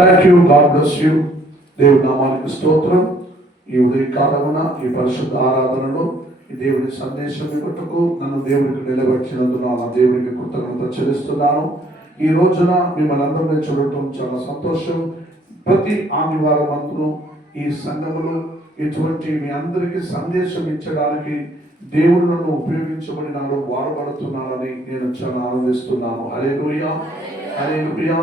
Thank you. God bless you. దేవుడి నామానికి స్తోత్రం. ఈ ఉదయ కాలమున ఈ పరిశుద్ధ ఆరాధనలో ఈ దేవుని సందేశం ఇవ్వటకు నన్ను దేవునికి నిలబెట్టినందున నా దేవునికి కృతజ్ఞత చెల్లిస్తున్నాను. ఈ రోజున మిమ్మల్ని అందరినీ చూడటం చాలా సంతోషం. ప్రతి ఆదివారం అంతను ఈ సంఘములో ఇటువంటి మీ అందరికీ సందేశం ఇచ్చడానికి దేవుడు నన్ను ఉపయోగించబడినాడు, వాడబడుతున్నాడని నేను చాలా ఆనందిస్తున్నాను. హల్లెలూయా, హల్లెలూయా.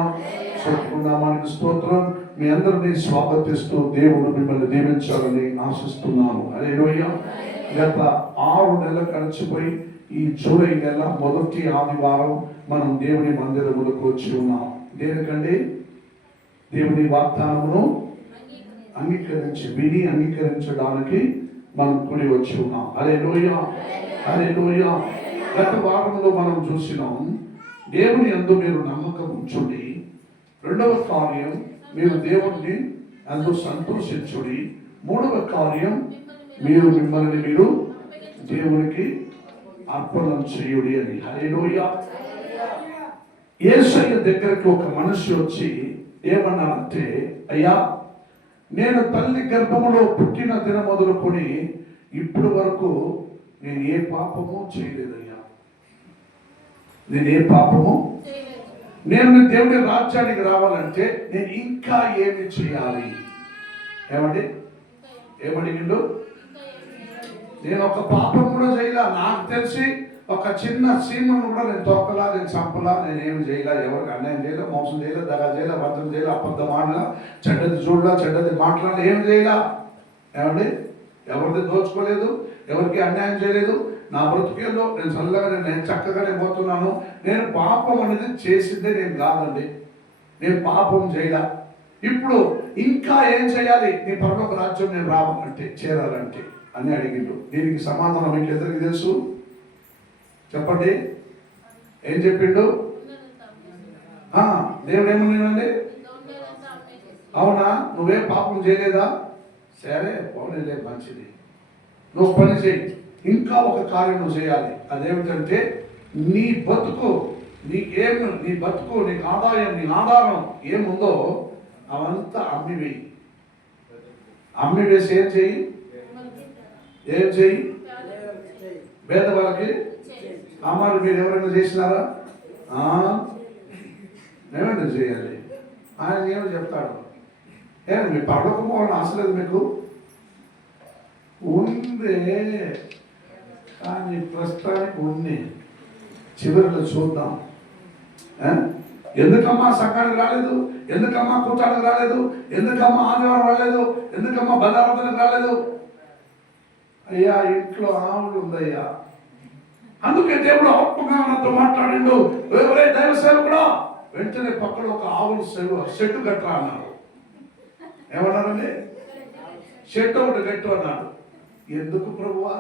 నామానికి స్తోత్రం. మీ అందరినీ స్వాగతిస్తూ దేవుడు మిమ్మల్ని దీవించాలని ఆశిస్తున్నాను. హల్లెలూయా. గత 6 నెలలు కలిసిపోయి ఈ జూలై నెల మొదటి ఆదివారం మనం దేవుని మందిరములకు వచ్చి ఉన్నాం. దేనికండి? దేవుని వాగ్దానమును విని అంగీకరించడానికి మనం కూడి వచ్చి ఉన్నాం. హల్లెలూయా, హల్లెలూయా. గత వారంలో మనం చూసినాం, దేవుని యందు మీరు నమ్మకం ఉంచుడి. రెండవ కార్యం, మీరు దేవుణ్ణి అందు సంతోషించుడి. మూడవ కార్యం, మిమ్మల్ని మీరు దేవునికి అర్పణం చేయుడి అని. హల్లెలూయా. యేసయ్య దగ్గరికి ఒక మనిషి వచ్చి ఏమన్నారంటే, అయ్యా, నేను తల్లి గర్భములో పుట్టిన దిన మొదలుకొని ఇప్పటి వరకు నేను ఏ పాపము చేయలేదయ్యా. నేను ఏ పాపము నేను దేవుని రాజ్యానికి రావాలంటే నేను ఇంకా ఏమి చేయాలి? ఏమడిగిండు? నేను ఒక పాపం కూడా చేయలే. నాకు తెలిసి ఒక చిన్న సీమను కూడా నేను తొక్కలా, నేను చంపలా, నేను ఏమి చేయలే, ఎవరికి అన్యాయం చేయలే, మోసం చేయలే, దగా చేయలే, అబద్ధం చేయలే, అబద్ధం ఆడలా, చెడ్డది చూడలా, చెడ్డది మాట్లాడలే, ఏం చేయలా. ఎవరిది దోచుకోలేదు, ఎవరికి అన్యాయం చేయలేదు. నా బ్రతుకేలో నేను చల్లగా నేను చక్కగానే పోతున్నాను. నేను పాపం అనేది చేసిందే నేను కాదండి, నేను పాపం చేయలా. ఇప్పుడు ఇంకా ఏం చేయాలి నీ పరలోక రాజ్యం నేను రావాలంటే, చేరాలంటే అని అడిగిండు. దీనికి సమాధానం మీకు ఎదురికి తెలుసు? చెప్పండి, ఏం చెప్పిండు? దేవుడు ఏమన్నాడండి? అవునా, నువ్వేం పాపం చేయలేదా? సరే, పోనీలే, మంచిది. నువ్వు పని చేయి. ఇంకా ఒక కార్యం నువ్వు చేయాలి. అదేమిటంటే నీ బతుకు, నీ బతుకు, నీకు ఆదాయం, నీ ఆధారం ఏముందో అవంతా అమ్మివేయి. అమ్మివేసి ఏం చెయ్యి? పేదవాళ్ళకి అమ్మారు. మీరు ఎవరైనా చేసినారా? ఏమైనా చేయాలి. ఆయన ఏమో చెప్తాడు, మీ పర్లోకము వాళ్ళని ఆశలేదు మీకు ఉందే, కానీ ప్రస్తుతానికి ఉంది. చివరిలో చూద్దాం. ఎందుకమ్మా సంఘానికి రాలేదు? ఎందుకమ్మా కూటానికి రాలేదు? ఎందుకమ్మా ఆదివారం రాలేదు? ఎందుకమ్మా బలారాధనకు రాలేదు? అయ్యా, ఇంట్లో ఆవులు ఉందయ్యా. అందుకే దేవుడు ఆత్మగా నాతో మాట్లాడిండు. ఎవరే దైవ సేవకుడా, వెంటనే పక్కన ఒక ఆవులు షెడ్డు కట్టరా అన్నాడు. ఏమన్నారండి? షెడ్ ఒకటి కట్టు అన్నాడు. ఎందుకు ప్రభువా?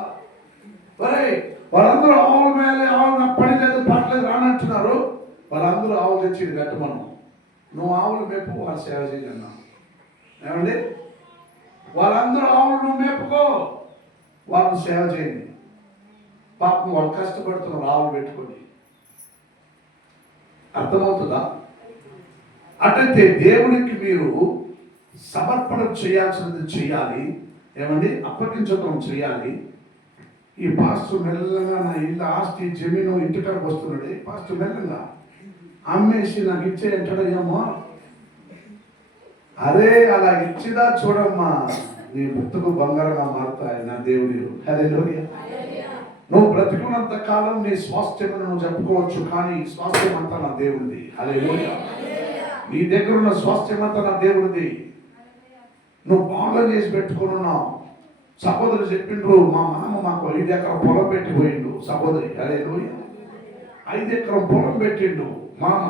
వాళ్ళందరూ ఆవుల ಮೇಲೆ ఆవులు నాకు పని లేదు, పట్టలేదు రానంటున్నారు. వాళ్ళందరూ ఆవులు తెచ్చి కట్టమను. నువ్వు ఆవులు మేపు, వాళ్ళు సేవ చేయన్నా. ఏమండి? వాళ్ళందరూ ఆవులు నువ్వు మేపుకో, వాళ్ళు సేవ చేయండి. పాపం వాళ్ళు కష్టపడుతున్నారు ఆవులు పెట్టుకొని. అర్థమవుతుందా? అటైతే దేవునికి మీరు సమర్పణ చేయాల్సినది చేయాలి. అప్పగించడం చేయాలి. ఈ పాస్టర్ మెల్లగా నా ఇల్లు ఆస్తి జమీను ఇంటికాడికి వస్తున్నాడు. పాస్టర్ మెల్లగా అమ్మేసి నాకు ఇచ్చే అంటాడయ్యమ్మా. అరే, అలా ఇచ్చిదా చూడమ్మా, నీ బ్రతుకు బంగారంగా మారుతాయి నా దేవుడు. హల్లెలూయా. నువ్వు బ్రతుకున్నంత కాలం నీ స్వాస్థ్యమును నువ్వు చెప్పుకోవచ్చు, కానీ స్వాస్థ్యం అంతా నా దేవుడిది. హల్లెలూయా. నీ దగ్గర ఉన్న స్వాస్థ్యం అంతా నా దేవుడిది. నువ్వు బాగా చేసి పెట్టుకున్నావు. సహోదరు చెప్పిండ్రు, మా మామ మాకు 5 ఎకరం పొలం పెట్టిపోయిండు. సహోదరి, హల్లెలూయా, 5 ఎకరం పొలం పెట్టిండు మామ.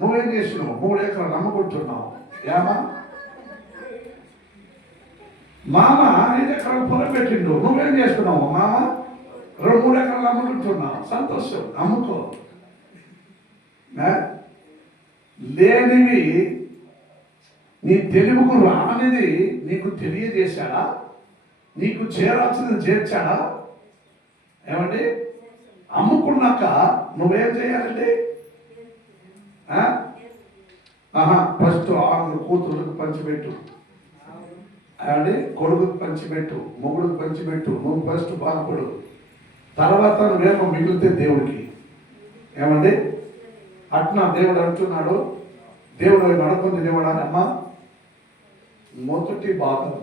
నువ్వేం చేసినావు? 3 ఎకరాలు అమ్ముకుంటున్నావు. ఏమా మామ 5 ఎకరాలు పొలం పెట్టిండు, నువ్వేం చేస్తున్నావు? మామ 2-3 ఎకరాలు అమ్ముకుంటున్నావు. సంతోషం, అమ్ముకో. లేనివి, నీ తెలుగుకు రానిది నీకు తెలియజేశాడా? నీకు చేరాల్సింది చేర్చాడా? అమ్ముకున్నాక నువ్వేం చేయాలండి? ఫస్ట్ 6 కూతురు పంచిపెట్టు, అంటే కొడుకుకు పంచిపెట్టు, మొగుడుకు పంచిపెట్టు, నువ్వు ఫస్ట్ బాగుపడు, తర్వాత నువ్వేమో మిగిలితే దేవుడికి. ఏమండి అట్నా దేవుడు అంటున్నాడు. దేవుడు నడుపుతుంది దేవుడు అని అమ్మ మొదటి భాగం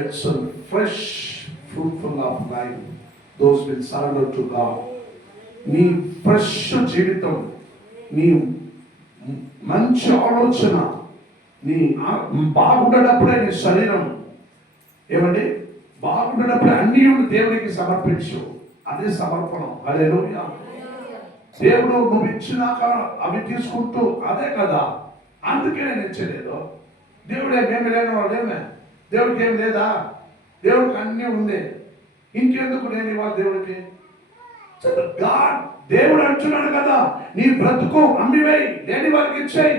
it's fresh fruitful of life those will surrender to God. నీ ఫ్రెష్ జీవితం, నీ మంచి ఆలోచన, నీ బాగుండేటప్పుడే నీ శరీరం ఏమండి బాగుండేటప్పుడే అన్ని దేవునికి సమర్పించు. అదే సమర్పణం. హల్లెలూయా. దేవుడు నువ్వు ఇచ్చినాక అవి తీసుకుంటూ అదే కదా. అందుకే నేను ఇచ్చలేదు. దేవుడే మేము లేని వాళ్ళేమే, దేవుడికి ఏం లేదా? దేవుడికి అన్నీ ఉంది, ఇంకెందుకు నేను ఇవాళ దేవుడికి? గాడ్ దేవుడు అంటున్నాడు కదా, నీ బ్రతుకు అమ్మివేయి, లేని వారికి ఇచ్చేయి.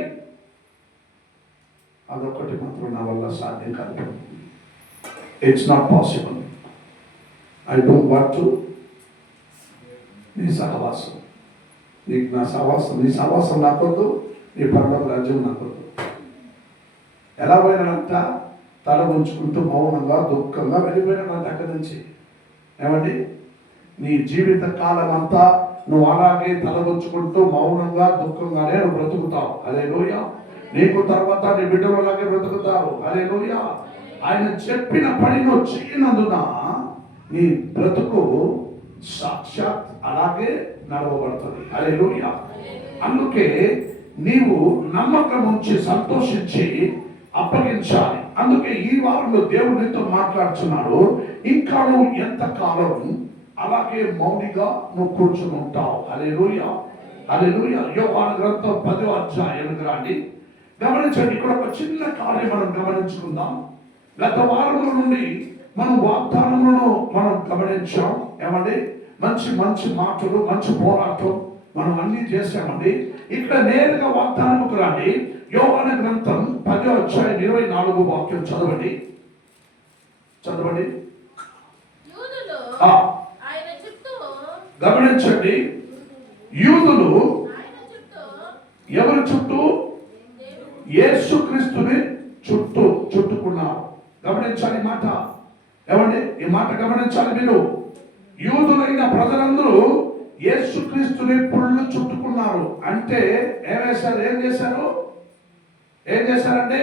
అదొక్కటి మాత్రం నా వల్ల సాధ్యం కాదు. It's not possible. I don't want to నీ సహవాసం, నీకు నా సహవాసం, నీ సహవాసం నాకొద్దు, నీ పరలోక రాజ్యం నాకొద్దు. ఎలా పోయినంత తల ఉంచుకుంటూ మౌనంగా దుఃఖంగా వెళ్ళిపోయినంత అక్కడి నుంచి. ఏమండి నీ జీవిత కాలం అంతా నువ్వు అలాగే తల ఉంచుకుంటూ మౌనంగా దుఃఖంగానే నువ్వు బ్రతుకుతావు. హల్లెలూయా. నీకు తర్వాత నీ బిడ్డలు అలాగే బ్రతుకుతారు. హల్లెలూయా. ఆయన చెప్పిన పని నువ్వు చేయనందున నీ బ్రతుకు సాక్షాత్ అలాగే నడవబడుతుంది. హల్లెలూయా. అందుకే నీవు నమ్మకం ఉంచి సంతోషించి అప్పగించాలి. అందుకే ఈ వారంలో దేవుడు నీతో మాట్లాడుతున్నాడు. ఇంకా నువ్వు ఎంత కాలం అలాగే మౌనిగా నువ్వు కూర్చుని ఉంటావు. హల్లెలూయా. హల్లెలూయా. యోహాను గ్రంథం 10వ అధ్యాయం రండి, గమనించండి. ఇక్కడ ఒక చిన్న కార్యం మనం గమనించుకుందాం. గత వారంలో నుండి మనం వాగ్దానములను మనం గమనించాం. ఏమండి మంచి మంచి మాటలు, మంచి పోరాటం మనం అన్ని చేశామండి. ఇక్కడ నేరుగా వాగ్దానముకు రండి. యోహాను గ్రంథం 10వ అధ్యాయం 24వ వాక్యం చదవండి. గమనించండి. యూదులు ఎవరి చుట్టూ? యేసుక్రీస్తుని చుట్టుకున్నారు. గమనించాలి మాట. ఏమండి ఈ మాట గమనించాలి మీరు. యూదులైన ప్రజలందరూ యేసుక్రీస్తుని పుళ్ళు చుట్టుకున్నారు. అంటే ఏం చేశారంటే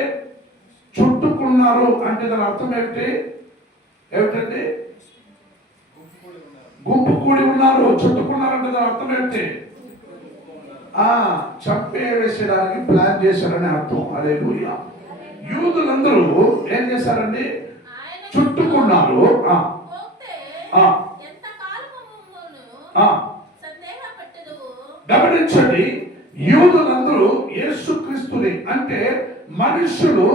చుట్టుకున్నారు. అంటే దాని అర్థం ఏమిటండి? గుంపు కూడి ఉన్నారు. చుట్టుకున్నారంటే దాని అర్థం ఏమిటి? చంపేసేయడానికి ప్లాన్ చేశారని అర్థం. హల్లెలూయా. యూదులందరూ ఏం చేశారండి? చుట్టుకున్నారు. గమనించండి. యూదులందరూ యేసుక్రీస్తుని, అంటే మనుషులు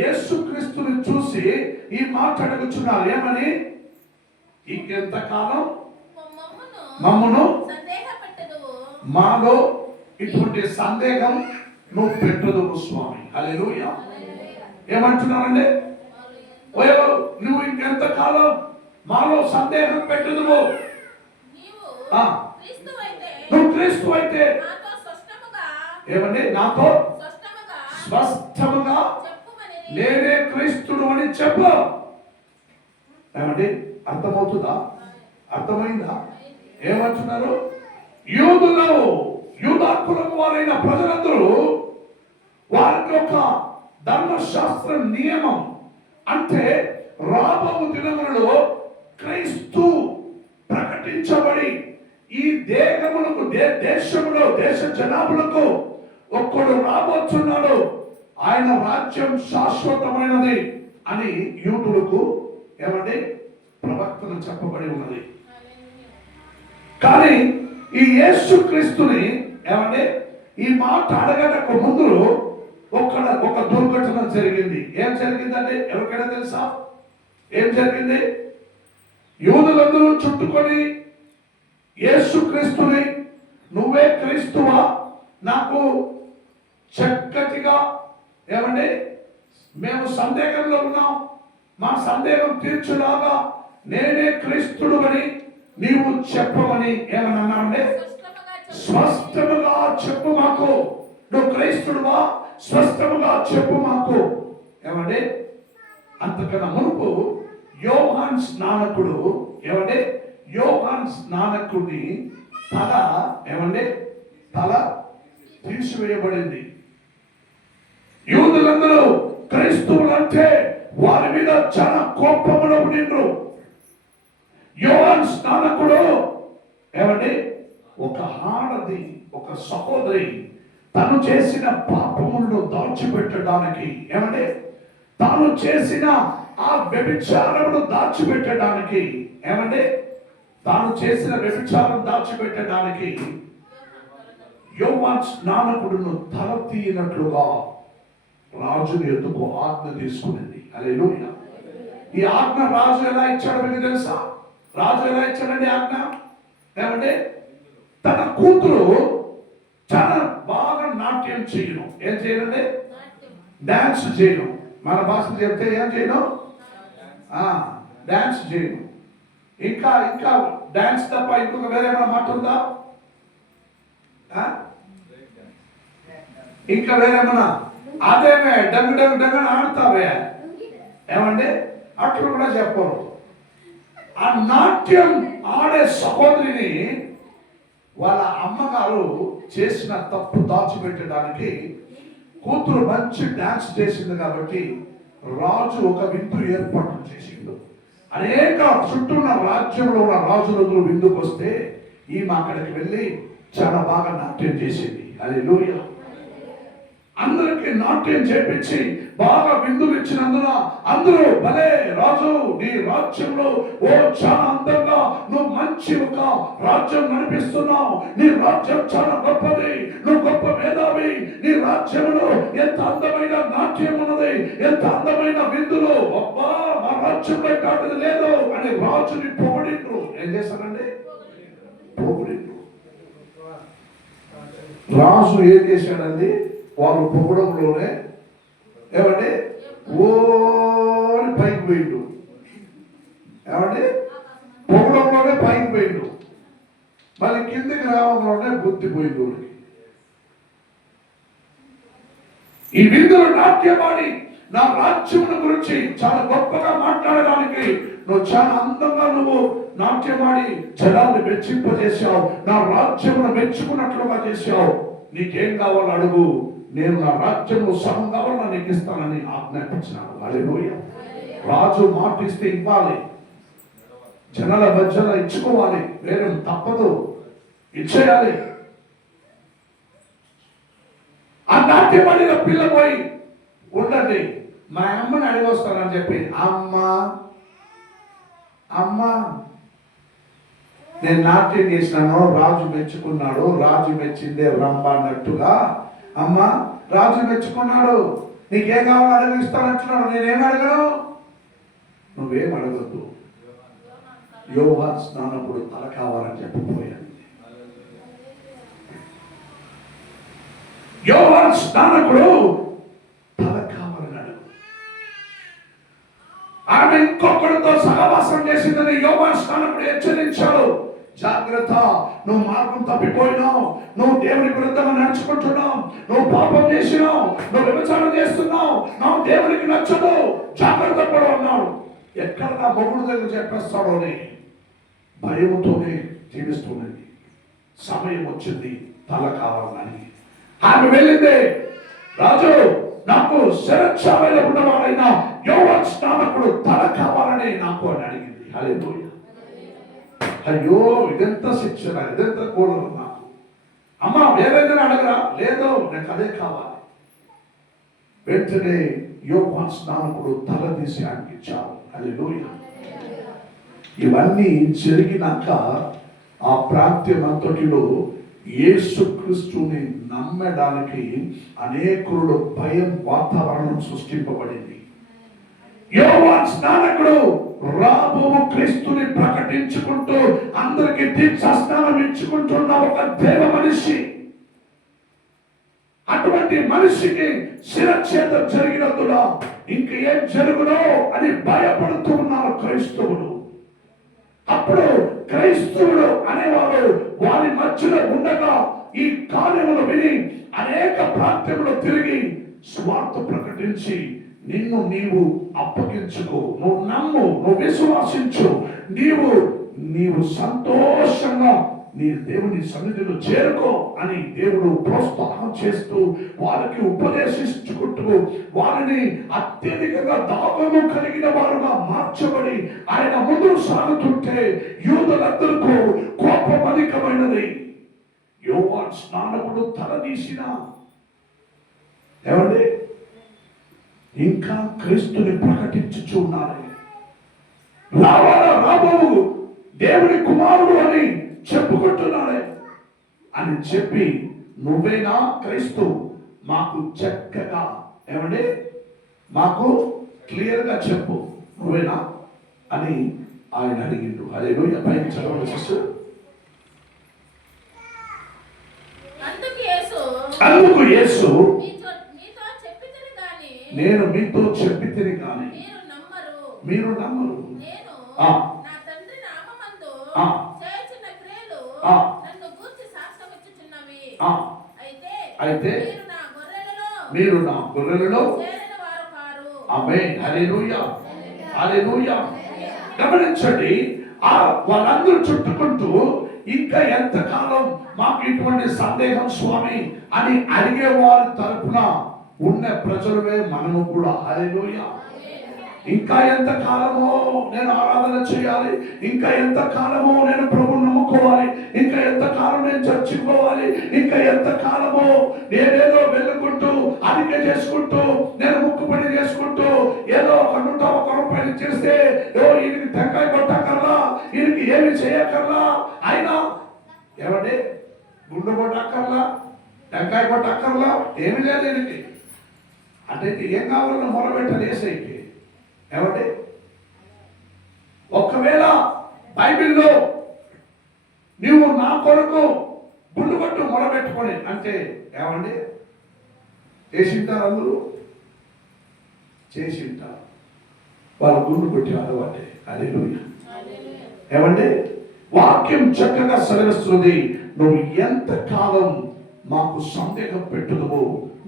యేసుక్రీస్తుని చూసి ఈ మాట అడుగుతున్నారు. ఏమని? ఇంకెంతకాలం మమ్మను మాలో ఇటువంటి సందేహం నువ్వు పెట్టదు స్వామి. హల్లెలూయా. ఏమంటున్నారండి? నువ్వు ఇంకెంతకాలం మాలో సందేహం పెట్టదు. నువ్వు క్రీస్తు అయితే ఏమండి? నాతో స్పష్టముగా నేనే క్రీస్తుడు అని చెప్పు. ఏమండి అర్థమవుతుందా? అర్థమైందా? ఏమంటున్నారు? యూదాకులం వారైన ప్రజలందరూ వారికి ఒక ధర్మశాస్త్ర నియమం, అంటే రాబో దినములలో క్రీస్తు ప్రకటించబడి ఈ దేశములకు దేశంలో దేశ జనాభులకు ఒక్కడు రాబోతున్నాడు, ఆయన రాజ్యం శాశ్వతమైనది అని యూదులకు ఏమంటే ప్రవక్తలు చెప్పబడి ఉన్నది. కానీ ఈ యేసుక్రీస్తుని ఏమంటే ఈ మాట అడగటకు ముందు ఒక దుర్ఘటన జరిగింది. ఏం జరిగిందంటే ఎవరికైనా తెలుసా? ఏం జరిగింది? యూదులందరూ చుట్టుకొని యేసుక్రీస్తుని, నువ్వే క్రీస్తువా, నాకు చక్కటిగా ఏమండి మేము సందేహంలో ఉన్నాం, మా సందేహం తీర్చులాగా నేనే క్రీస్తుడు అని నీవు చెప్పమని ఏమన్నానంటే, స్పష్టముగా చెప్పు మాకు, నువ్వు క్రీస్తుడువా, స్పష్టముగా చెప్పు మాకు ఏమంటే అంతకన్నా మునుపు యోహాన్ స్నానకుడు ఏమంటే యోహాన్ స్నానకుడి తల ఏమంటే తల తీసివేయబడింది. యూదులందరూ క్రైస్తవులంటే వారి మీద చాలా కోపంలో ఉండిండ్రు. యోహాన్ స్నానకుడు ఏమంటే ఒక ఆడది, ఒక సహోదరి తను చేసిన పాపములను దాచిపెట్టడానికి ఏమంటే తాను చేసిన ఆ వ్యభిచారమును దాచిపెట్టడానికి ఏమంటే తాను చేసిన వ్యభిచారం దాచిపెట్టడానికి యోహాన్ స్నానకుడును తల తీయనట్లుగా రాజుని ఎదుకు ఆజ్ఞ తీసుకునింది. హల్లెలూయా. ఈ ఆజ్ఞ రాజు ఎలా ఇచ్చాడో మీకు తెలుసా? రాజు ఎలా ఇచ్చాడండి ఆజ్ఞ? ఏమంటే తన కూతురు చాలా బాగా నాట్యం చేయను. ఏం చేయనండి? డాన్స్ చేయను. మన భాషలో చెప్తే ఏం చేయను? డాన్స్ చేయను. ఇంకా ఇంకా డాన్స్ తప్ప ఇంకొక వేరే ఏమైనా మాట ఉందా? ఇంకా వేరేమన్నా? అదేమే డంగు డంగు డంగు ఆడతావే ఏమంటే అట్లా కూడా చెప్పరు. ఆ నాట్యం ఆడే సహోదరిని వాళ్ళ అమ్మగారు చేసిన తప్పు దాచిపెట్టడానికి కూతురు మంచి డాన్స్ చేసింది కాబట్టి రాజు ఒక విందు ఏర్పాటు చేసిండు. అనేక చుట్టూ ఉన్న రాజ్యంలో ఉన్న రాజులందరూ విందుకు వస్తే ఈమె అక్కడికి వెళ్ళి చాలా బాగా నాట్యం చేసింది. హల్లెలూయా. అందరికి నాట్యం చేపించి బాగా విందులు ఇచ్చినందున అందరూ భలే రాజు నీ రాజ్యంలో చాలా అందంగా నువ్వు మంచి ఒక రాజ్యం నడిపిస్తున్నావు, నీ రాజ్యం చాలా గొప్పది, నువ్వు గొప్ప మేధావి, నీ రాజ్యంలో ఎంత అందమైన నాట్యం ఉన్నది, ఎంత అందమైన విందులు, అబ్బా మా రాజ్యంలో కాదు లేదు అని రాజుని పొగిడిండ్రు. ఏం చేశారండి? పొగిడిండ్రు. రాజు ఏం చేశాడండి? వాళ్ళు పొగడంలోనే ఏమంటే ఓని పైకి పోయిండు. ఏమంటే పొగడంలోనే పైకి పోయిండు. మళ్ళీ కిందికి రావడంలోనే బుద్ధి పోయిండు. ఈ విందులు నాట్యమాడి నా రాజ్యముల గురించి చాలా గొప్పగా మాట్లాడడానికి నువ్వు చాలా అందంగా నువ్వు నాట్యమాడి జనాన్ని మెచ్చింపజేశావు, నా రాజ్యమును మెచ్చుకున్నట్లుగా చేశావు. నీకేం కావాలో అడుగు, నేను నా రాజ్యంలో సగం కావాలని నీకు ఇస్తానని ఆజ్ఞాపించినాడు. హల్లెలూయా. రాజు మాట ఇస్తే ఇవ్వాలి, జనాల మధ్యలో ఇచ్చుకోవాలి, వేరే తప్పదు, ఇచ్చేయాలి. ఆ నాట్యపడిన పిల్ల పోయి ఉండండి మా అమ్మని అడిగొస్తానని చెప్పి, అమ్మ నేను నాట్యం చేసినాను, రాజు మెచ్చుకున్నాడు, రాజు మెచ్చిందే రంభ అన్నట్టుగా, అమ్మ రాజు మెచ్చుకున్నాడు, నీకేం కావాలో అడుగు ఇస్తానంటున్నాడు, నేనేం అడగను? నువ్వేం అడగద్దు. యోహాన్ స్నానకుడు తల కావాలని చెప్పిపోయాడు. యోహాన్ స్నానకుడు తల కావాలని అడుగు. ఆమె ఇంకొకరితో సహవాసం చేసిందని యోహాన్ స్నానకుడు హెచ్చరించాడు. జాగ్రత్త, నువ్వు మార్గం తప్పిపోయినావు, నువ్వు దేవుని విరుద్ధంగా నడుచుకుంటున్నావు, నువ్వు పాపం చేసినావు, నువ్వు వ్యభిచారం చేస్తున్నావు, నువ్వు దేవునికి నచ్చదు, జాగ్రత్త పడు అన్నాడు. ఎక్కడ నా మొగుడు దగ్గర చెప్పేస్తాడో అని భయంతోనే జీవిస్తున్నది. సమయం వచ్చింది తల కావాలని ఆమె వెళ్ళింది. రాజు నాకు శిరచ్ఛాయలో ఉన్నవాడైనా యోహాన్ స్నానకుడు తల కావాలని నాకు అని అడిగింది. హల్లెలూయా. అయ్యో ఇదెంత శిక్షణ, ఇదెంత కూడదు నాకు. అమ్మ వేరేదైనా అడగరా? లేదు, నాకు అదే కావాలి. వెంటనే యోహాన్ స్నానకుడు తల తీసి అనిపించాడు. హల్లెలూయా. ఇవన్నీ జరిగినాక ఆ ప్రాంతం అంతటిలో యేసుక్రీస్తుని నమ్మడానికి అనేకులు భయం వాతావరణం సృష్టింపబడింది. యోహాన్ స్నానకుడు రాబో క్రీస్తుని ప్రకటించుకుంటూ అందరికి దీక్షాస్నానం ఇచ్చుకుంటున్న ఒక దేవ మనిషి. అటువంటి మనిషికి శిరచ్ఛేదం జరిగినందున ఇంక ఏం జరుగునో అని భయపడుతూ ఉన్నారు క్రైస్తవులు. అప్పుడు క్రైస్తవుడు అనేవారు వారి మధ్యలో ఉండగా ఈ కార్యములు విని అనేక ప్రాంతములు తిరిగి స్వార్థ ప్రకటించి నిన్ను నీవు అప్పగించుకో, నువ్వు నమ్ము, నువ్వు విశ్వాసించు, నీవు సంతోషంగా నీ దేవుని సన్నిధిలో చేరుకో అని దేవుడు ప్రోత్సాహం చేస్తూ వారికి ఉపదేశించుకుంటూ వారిని అత్యధికంగా దాపము కలిగిన వారుగా మార్చబడి ఆయన ముందుకు సాగుతుంటే యూదులందరికీ కోపం అధికమైనది. యోహాను స్నానకుడు తలదీసిన ఏమండి ఇంకా క్రీస్తుని ప్రకటించుచున్నారు, రాబోవు దేవుని కుమారుడు అని చెప్పుకుంటున్నాడే అని చెప్పి, నువ్వేనా క్రీస్తు, మాకు చక్కగా ఏమండి మాకు క్లియర్ గా చెప్పు, నువ్వేనా అని ఆయన అడిగిండు. హల్లెలూయా. పైన చదవండి సిస్టర్. అందుకు యేసు నేను మీతో చెప్పితిని గాని మీరు నమ్మరు. అయితే మీరు నా గొర్రెలలో ఆమేన్. హల్లెలూయా, హల్లెలూయా. గమనించండి, వాళ్ళందరూ చుట్టుకుంటూ ఇంకా ఎంతకాలం మాకు ఇటువంటి సందేహం స్వామి అని అడిగే వారి తరపున ఉన్న ప్రజలమే మనము కూడా. హల్లెలూయా. ఇంకా ఎంత కాలమో నేను ఆరాధన చేయాలి, ఇంకా ఎంత కాలమో నేను ప్రభువుని నమ్ముకోవాలి, ఇంకా ఎంత కాలం నేను చర్చిపోవాలి, ఇంకా ఎంత కాలమో నేనేదో వెళ్ళుకుంటూ అధిక చేసుకుంటూ నేను ముక్కుపడి చేసుకుంటూ ఏదో ఒక 101 రూపాయలు చేస్తే ఈయనకి టెంకాయ కొట్టకల్లా, ఈయనకి ఏమి చేయకల్లా, అయినా ఏమండి గుండు కొట్టక్కర్లా, టెంకాయ కొట్టక్కర్లా, ఏమి లేదు ఈయనకి. అంటే ఏం కావాలన్నా మొరబెట్టాలి ఏసైకి. ఏమండి ఒకవేళ బైబిల్లో నువ్వు నా కొరకు గుండు కొట్టు మొరబెట్టుకొని అంటే ఏమండి చేసింటారు, అందరూ చేసింటారు, వాళ్ళు గుండు కొట్టి అలవాటే. హల్లెలూయా. ఏమండి వాక్యం చక్కగా సెలవిస్తుంది, నువ్వు ఎంత కాలం మాకు సందేహం పెట్టుదువో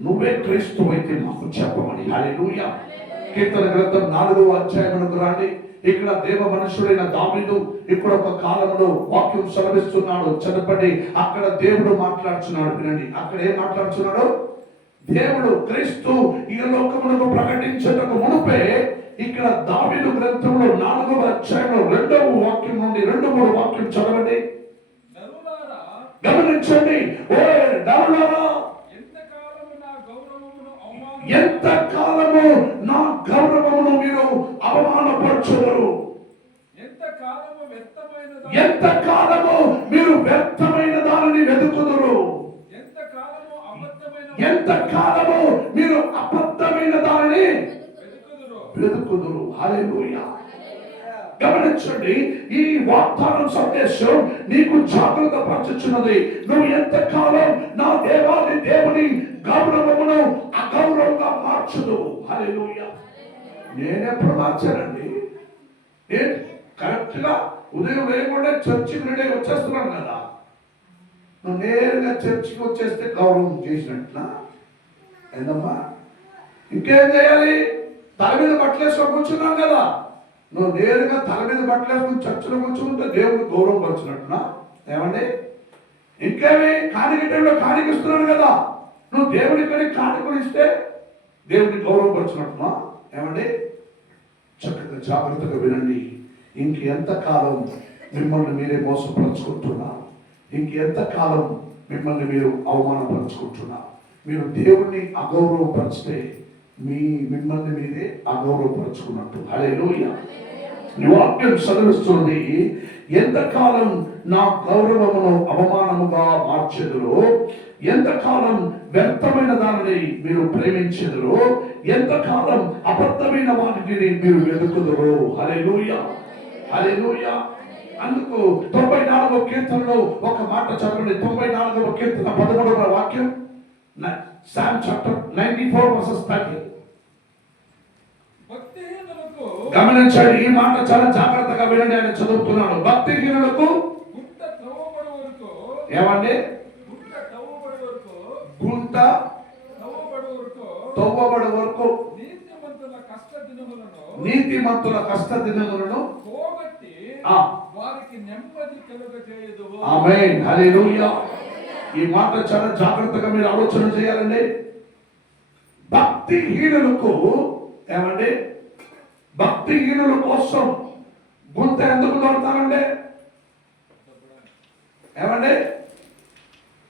నువ్వే క్రీస్తు అయితే మాకు చెప్పమని. హల్లెలూయా. కీర్తన గ్రంథం 4వ అధ్యాయమునకు రండి. ఇక్కడ దేవ మనుషుడైన దావీదు ఇక్కడ ఒక కాలంలో వాక్యం సెలవిస్తున్నాడు. చదవండి, అక్కడ దేవుడు మాట్లాడుతున్నాడు. వినండి, అక్కడ ఏం మాట్లాడుతున్నాడు? దేవుడు క్రీస్తు ఈ లోకమునకు ప్రకటించటకు మునుపే ఇక్కడ దావీదు గ్రంథంలో 4వ అధ్యాయంలో 2వ వాక్యం నుండి 2-3 వాక్యం చదవండి. గమనించండి, ఓ నరులారా, ఎంత కాలము నా గౌరవమును మీరు అవమానపరచుదురు, ఎంత కాలము మీరు వ్యర్థమైన దానిని వెతుకుదురు, ఎంత కాలము మీరు అబద్ధమైన దానిని వెతుకుదురు. హల్లెలూయా. గమనించండి, ఈ వాగ్దానం సందేశం నీకు జాగ్రత్త పరచుచున్నది. నువ్వు ఎంత కాలం నా దేవాది దేవుని గౌరవమును అగౌరవంగా మార్చుదు. హల్లెలూయా. నేనెప్పుడు మార్చానండి? నేను కరెక్ట్ గా ఉదయం లేకుండా చర్చికి రెడీ వచ్చేస్తున్నాను కదా, నువ్వు నేరుగా చర్చికి వచ్చేస్తే గౌరవం చేసినట్లా ఏందమ్మా? ఇంకేం చేయాలి? తల మీద బట్టలేసుకొని కూర్చున్నాను కదా, నువ్వు నేరుగా తల మీద బట్టలేసుకుని చర్చలో కూర్చుంటే దేవుడికి గౌరవం పరచినట్టునా? ఏమండి ఇంకేమి? కానికటంలో కానికిస్తున్నాను కదా, నువ్వు దేవుడికి కానికలు ఇస్తే దేవుడిని గౌరవపరచినట్టునా? ఏమండి చక్కగా జాగ్రత్తగా వినండి. ఇంకెంత కాలం మిమ్మల్ని మీరే మోసపరుచుకుంటున్నారు? ఇంకెంత కాలం మిమ్మల్ని మీరు అవమానపరుచుకుంటున్నారు? మీరు దేవుణ్ణి అగౌరవపరిస్తే మిమ్మల్ని మీరే అగౌరవపరుచుకున్నట్టు. హల్లెలూయా. వాక్యం చదివిస్తుంది, ఎంతకాలం నా గౌరవమును అవమానముగా మార్చెదరో, ఎంతకాలం వ్యర్థమైన దానిని మీరు ప్రేమించెదరో, ఎంతకాలం అబద్ధమైన వాటిని మీరు వెతుకుదురో. హల్లెలూయా, హల్లెలూయా. అందుకు 94వ కీర్తనలో ఒక మాట చదవండి. 94వ కీర్తన 13వ వాక్యం, Psalm chapter 94 verses 30. గమనించండి, ఈ మాట చాలా జాగ్రత్తగా వినండి. ఆయన చదువుతున్నాడు, భక్తిహీనులకు ఏమండి గుంట తవ్వబడే వరకు నీతిమంతుల కష్ట దినములను పోగొట్టి వారికి నెమ్మది కలుగజేయుదు. ఆమేన్, హల్లెలూయా. ఈ మాట చాలా జాగ్రత్తగా మీరు ఆలోచన చేయాలండి. భక్తిహీనులకు ఏమండి, భక్తిహీనుల కోసం గుంత ఎందుకు దొడతారండి? ఏమండి,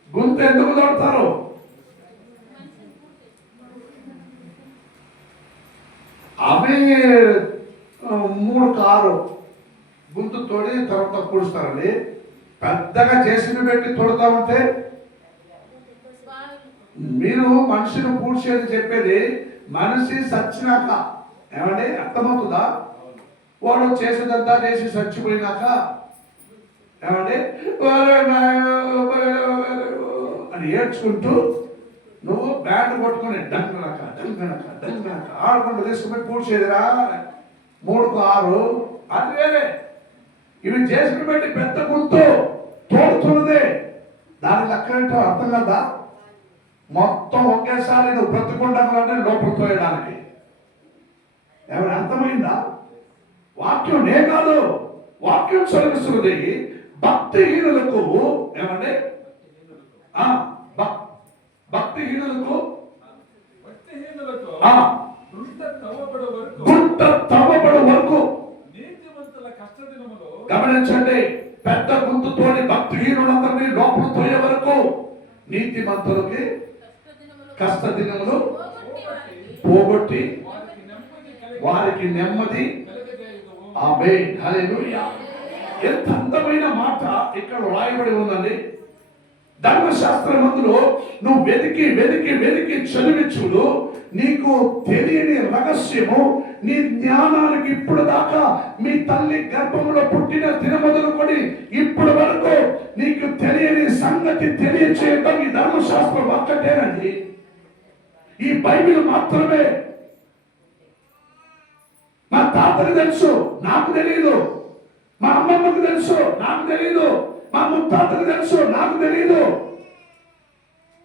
గుంత ఎందుకు దొడతారు? ఆమె 3 కారు గుంతు తోడి తర్వాత పూడుస్తారండి. పెద్దగా చేసిన పెట్టి తోడతామంటే మీరు మనిషిని పూడ్చేది చెప్పేది మనిషి చచ్చినాక. ఏమండి, అర్థమవుతుందా? వాడు చేసేదంతా చేసి చచ్చిపోయినాక ఏమండి అని ఏడ్చుకుంటూ నువ్వు బ్యాండ్ కొట్టుకుని డంగనక డంగనక డంగనక ఆడుకుంటూ తీసుకుని పూడ్చేదిరా 3 కారు అది వేరే. ఇవి చేసుకుని పెట్టి పెద్ద గుంతు తోడుతున్నదే దాని లెక్కలేంటో అర్థం కదా. మొత్తం ఒకేసారి నువ్వు బ్రతుకుండానే లోపల తోయడానికి. ఏమైనా అర్థమైందా? వాక్యం నే కాదు, వాక్యం చదివిస్తున్నది భక్తిహీనులకు. ఏమంటే భక్తిహీనులకు గుంట తవ్వబడు వరకు. గమనించండి, పెద్ద గుంతుతోని భక్తిహీనులందరినీ లోపల తోయే వరకు నీతిమంతులకి కష్ట దినములు పోగొట్టి వారికి నెమ్మది. ఆమేన్, హల్లెలూయా. ఎంత అందమైన మాట ఇక్కడ రాయబడి ఉందండి. ధర్మశాస్త్రమందులో నువ్వు వెతికి వెతికి వెతికి చదివి చూడు, నీకు తెలియని రహస్యము నీ జ్ఞానానికి ఇప్పుడు దాకా మీ తల్లి గర్భంలో పుట్టిన దిన మొదలుకొని ఇప్పుడు వరకు నీకు తెలియని సంగతి తెలియచేయడం ఈ ధర్మశాస్త్రం ఒక్కటేనండి. ఈ బైబిల్ మాత్రమే. మా తాతకు తెలుసు, నాకు తెలియదు. మా అమ్మమ్మకు తెలుసు, నాకు తెలియదు. మా ముత్తాతకు తెలుసు, నాకు తెలియదు.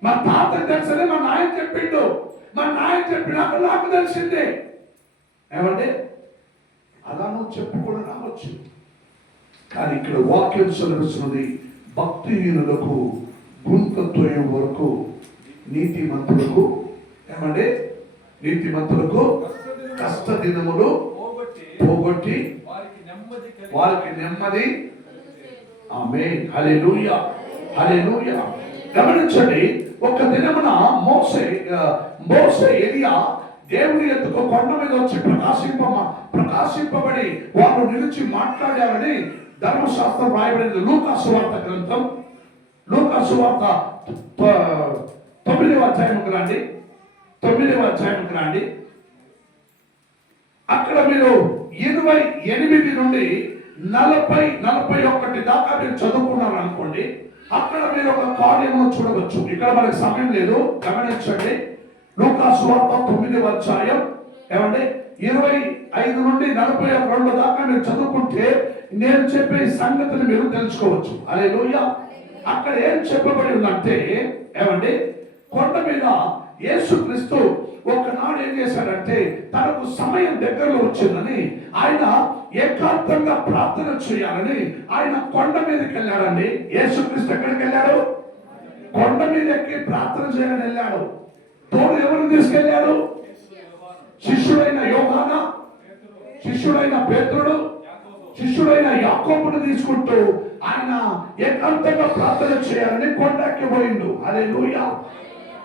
మా తాతకు తెలుసని మా నాయన చెప్పిండు, మా నాయన చెప్పినాక నాకు తెలిసింది. ఏమంటే అలా నువ్వు చెప్పుకొని రావచ్చు. కానీ ఇక్కడ వాక్యం చదివిస్తున్నది భక్తిహీనులకు గుంతతోయే వరకు నీతిమంతులకు. ఏమంటే నీతిమంతులకు కష్ట దినములు పోగొట్టి వారికి నెమ్మది. ఆమేన్, హల్లెలూయా, హల్లెలూయా. గమనించండి, ఒక దినమున మోసే ఎలియా దేవుని ఎద్దుకు కొండ మీద వచ్చి ప్రకాశింపబడి వారు నిలిచి మాట్లాడారని ధర్మశాస్త్రం రాయబడింది. లూకా సువార్త గ్రంథం, లూకా సువార్త 9వ అధ్యాయంకి రండి. 9వ అధ్యాయంకి రండి. అక్కడ మీరు 28 నుండి 40-41 దాకా మీరు చదువుకున్నారు అనుకోండి. అక్కడ మీరు ఒక కార్యము చూడవచ్చు. ఇక్కడ మనకు సమయం లేదు, గమనించండి. లూకా సువార్త 9వ అధ్యాయం ఏమండి 25 నుండి 42 దాకా మీరు చదువుకుంటే నేను చెప్పే సంగతిని మీరు తెలుసుకోవచ్చు. హల్లెలూయా. అక్కడ ఏం చెప్పబడి ఉందంటే ఏమండి, కొండ మీద యేసుక్రీస్తు ఒకనాడు ఏం చేశాడంటే తనకు సమయం దగ్గరలో వచ్చిందని ఆయన ఏకాంతంగా ప్రార్థన చేయాలని ఆయన కొండ మీదకి వెళ్ళాడండి. యేసుక్రీస్తు ఎక్కడికి వెళ్ళాడు? కొండ మీద ఎక్కి ప్రార్థన చేయాలని వెళ్ళాడు. తోడు ఎవరిని తీసుకెళ్ళాడు? శిష్యుడైన యోహానా, శిష్యుడైన పేతురుడు, శిష్యుడైన యాకోబును తీసుకుంటూ ఆయన ఏకాంతంగా ప్రార్థన చేయాలని కొండకి పోయిండు. హల్లెలూయా.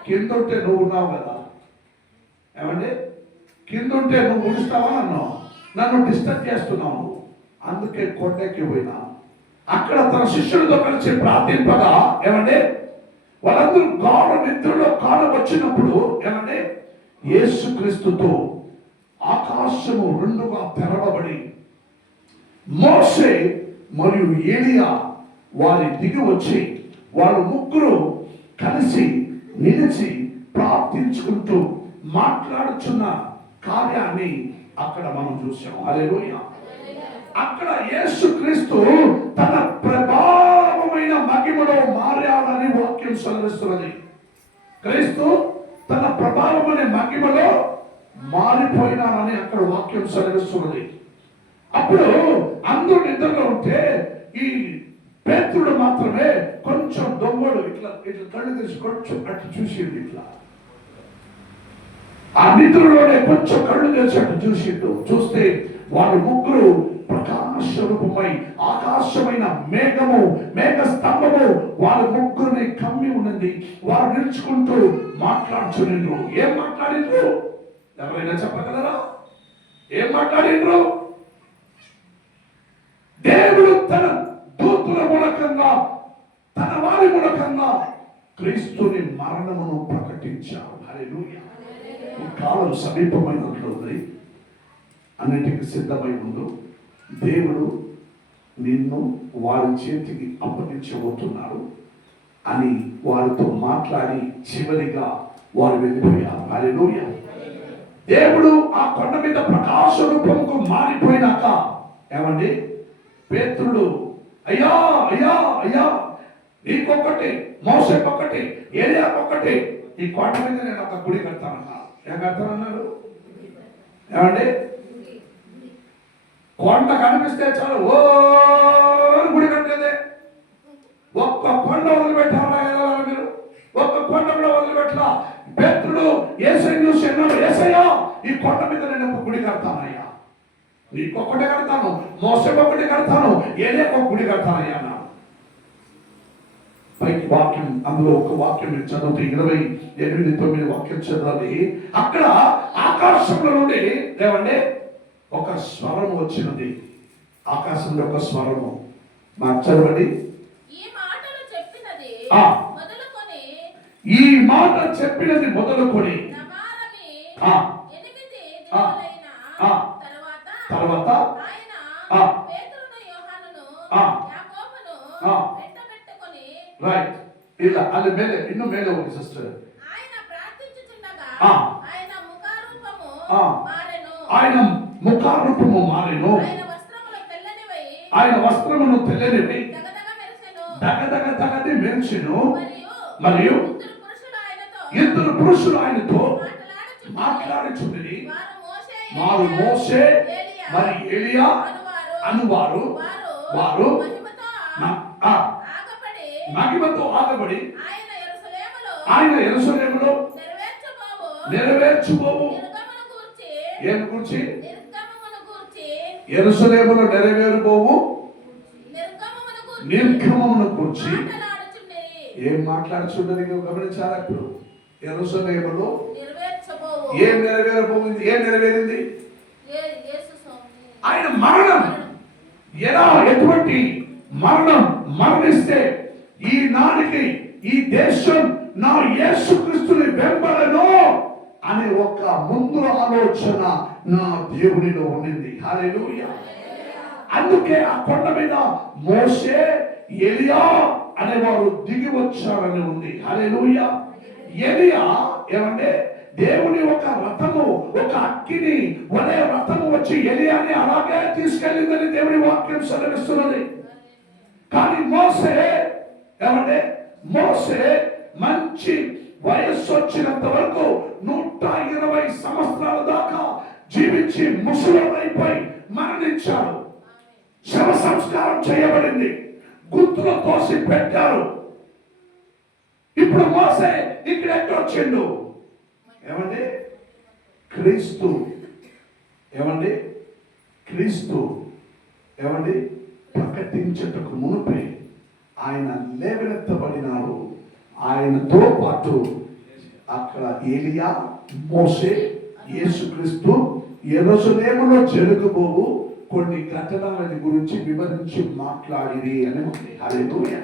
కిందుంటే నువ్వు ఉన్నావు కదా. ఏమండి, కిందుంటే నువ్వు ఉడుస్తావా? నన్ను డిస్టర్బ్ చేస్తున్నావు. అందుకే కొండకి పోయినా అక్కడ తన శిష్యులతో కలిసి ప్రార్థింపగా ఏమంటే వాళ్ళందరూ గాఢ నిద్రలో కాలం వచ్చినప్పుడు ఏమంటే యేసుక్రీస్తుతో ఆకాశము 2గా తెరవబడి మోషే మరియు ఏలియా వారి దిగి వచ్చి వాళ్ళు ముగ్గురు కలిసి నిలిచి ప్రార్థించుకుంటూ మాట్లాడుచున్న కార్యాన్ని అక్కడ మనం చూసాం. హల్లెలూయా. అక్కడ యేసుక్రీస్తు తన ప్రభావమైన మహిమలో మారాడని వాక్యం సెలవిస్తున్నది. క్రీస్తు తన ప్రభావమైన మహిమలో మారిపోయినానని అక్కడ వాక్యం సెలవిస్తున్నది. అప్పుడు అందరూ నిద్రలో ఉంటే ఈ పేతుడు మాత్రమే కొంచెం దొంగడు ఇట్లా ఇట్లా కళ్ళు తెరిచి కొంచెం అట్లా చూసిండు. ఇట్లా ఆ నిద్రలోనే కొంచెం కళ్ళు తెరిచి చూసిండు. చూస్తే వారు ముగ్గురు ప్రకాశ రూపమై ఆకాశమైన మేఘ స్తంభము వారి ముగ్గురిని కమ్మి ఉన్నది. వారు నిలుచుకుంటూ మాట్లాడుచునిండ్రు. ఏం మాట్లాడిండ్రు? ఎవరైనా చెప్పగలరా? ఏం మాట్లాడిండ్రు? దేవుడు తన దూతుల మూలకంగా తన వారి మూలకంగా క్రీస్తుని మరణమును ప్రకటించారు. హల్లెలూయా. ఈ కాలం సమీపమైనట్లుంది, అన్నిటికీ సిద్ధమై ఉండు. దేవుడు నిన్ను వారి చేతికి అప్పగించబోతున్నాడు అని వారితో మాట్లాడి చివరిగా వారు వెళ్ళిపోయారు. హల్లెలూయా. దేవుడు ఆ కొండ మీద ప్రకాశ రూపంకు మారిపోయినాక ఏమండి, పేతురుడు అయ్యా అయ్యా అయ్యా నీకొక్కటి, మోసేకొక్కటి, ఏలియాకొక్కటి, ఈ కొండ మీద నేను ఒక గుడి కడతానన్నా. ఏం కడతానన్నాడు? ఏమండి, కొండ కనిపిస్తే చాలు ఓ గుడి కట్టలేదే. ఒక్క కొండ వదిలిపెట్టారా మీరు? ఒక్క కొండ కూడా వదిలిపెట్టలా. పేతురుడు యేసయ్య చూసి అన్నాడు, యేసయ్యా ఈ కొండ మీద నేను ఒక గుడి కడతానయ్యా, నీకొక్కటే కడతాను, మోసేకొక్కటి కడతాను, ఏలియాకు ఒక గుడి కడతానయ్యా అన్నాడు. పైకి వాక్యం, అందులో ఒక వాక్యం మీరు చదివితే 28-9 వాక్యం చదవాలి. అక్కడ ఆకాశంలో నుండి ఏమండి ఒక స్వరము వచ్చినది. ఆకాశంలో ఒక స్వరము. నాకు చదవండి. ఈ మాట చెప్పినది మొదలుకొని తర్వాత రైట్ ಇಲ್ಲ ಅಲ್ಲಿ ಮೇಲೆ ಇನ್ನು ಮೇಲೆ ಹೋಗಿ ಸಿಸ್ಟರ್. ఆయన ముఖరూపము మారెను. ఆయన వస్త్రమును తెల్లనివి దగదగ దగది మెరిసెను. మరియు ఇద్దరు పురుషులు ఆయనతో మాట్లాడుచుండిరి. వారు మోషే మరి ఏలియా అనువారు. వారు మహిమతో ఆగబడి ఆయన యెరూషలేములో నెరవేర్చుబోవు. ఏమి గురించి? యెరూషలేములో నెరవేరుబోవు నిర్గమమును గురించి ఏం మాట్లాడుచున్నది గమనించాలి. అప్పుడు యెరూషలేములో ఏం నెరవేరబోయింది? ఏం నెరవేరింది? ఆయన మరణం. ఎలా, ఎటువంటి మరణం మరణిస్తే ఈనాటికి ఈ దేశం నా యేసుక్రీస్తుని వెంబడను అనే ఒక ముందు ఆలోచన నా దేవునిలో ఉండింది. హల్లెలూయా. అందుకే ఆ కొండ మీద మోషే ఏలియా అనేవారు దిగి వచ్చారని ఉంది. హల్లెలూయా. ఏలియా ఏమంటే దేవుని ఒక రథము, ఒక అగ్ని వలె రథము వచ్చి ఏలియాని అలాగే తీసుకెళ్ళిందని దేవుని వాక్యం సెలవిస్తున్నది. కానీ మోషే ఏమంటే మోషే మంచి వయస్సు వచ్చినంత వరకు 120 సంవత్సరాల దాకా జీవించి ముసలిమైపోయి మరణించాడు. శవ సంస్కారం చేయబడింది, గుర్తులో తోసి పెట్టారు. ఇప్పుడు మోసే ఇక్కడ ఎక్కడొచ్చిండు? ఏమండి క్రీస్తు ఏమండి క్రీస్తు ఏమండి ప్రకటించటకు మునుపే ఆయన లేవనెత్తబడినాడు. ఆయనతో పాటు అక్కడ ఏలియా, మోషే, యేసుక్రీస్తు యెరూషలేములో జరగబోవు కొన్ని ఘటనల గురించి వివరించి మాట్లాడిరి అని ఉంది. హల్లెలూయా,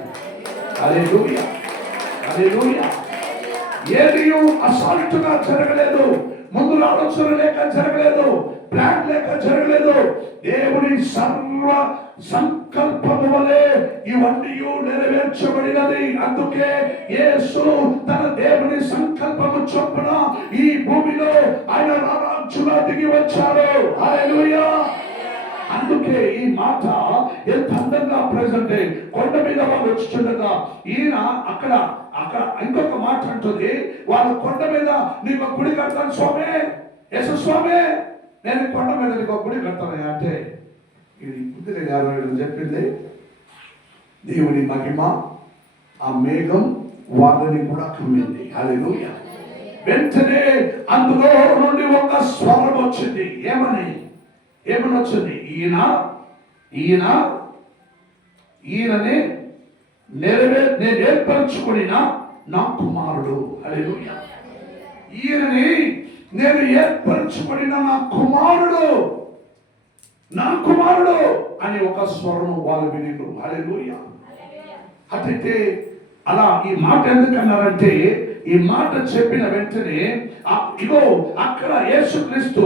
హల్లెలూయా, హల్లెలూయా. ఏది అసాల్టుగా జరగలేదు, ముందు ఆలోచన లేక జరగలేదు, ప్లాన్ లేక జరగలేదు. దేవుని సర్వ సంకల్పము వలె ఇవన్నీ నెరవేర్చబడినది. అందుకే యేసు తన దేవుని సంకల్పము చొప్పున ఈ భూమిలో ఆయన రారాజుగా దిగి వచ్చారు. హల్లెలూయా. అందుకే ఈ మాట ఎంత అందంగా ప్రెజెంట్ కొండ మీద వాళ్ళు వచ్చుండగా ఈయన అక్కడ ఇంకొక మాట అంటుంది, వాళ్ళు కొండ మీద నీకు గుడి కడతాను స్వామి, యేసు స్వామి నేను కొండ మీద ఒక గుడి కడతాను అంటే ఇది బుద్ధిని గారు చెప్పింది. దేవుని మహిమ ఆ మేఘం వాళ్ళని కూడా కమ్మింది. హల్లెలూయా. వెంటనే అందులో నుండి ఒక స్వరం వచ్చింది. ఏమని వచ్చింది? ఈయననే నేను ఏర్పరచుకున్న నా కుమారుడు. హల్లెలూయా. ఈయనని నేను ఏర్పరచుకున్న నా కుమారుడు అని ఒక స్వరం వాళ్ళు వినిరు. హల్లెలూయా. అట్లయితే అలా ఈ మాట ఎందుకన్నారంటే, ఈ మాట చెప్పిన వెంటనే ఇగో అక్కడ యేసుక్రీస్తు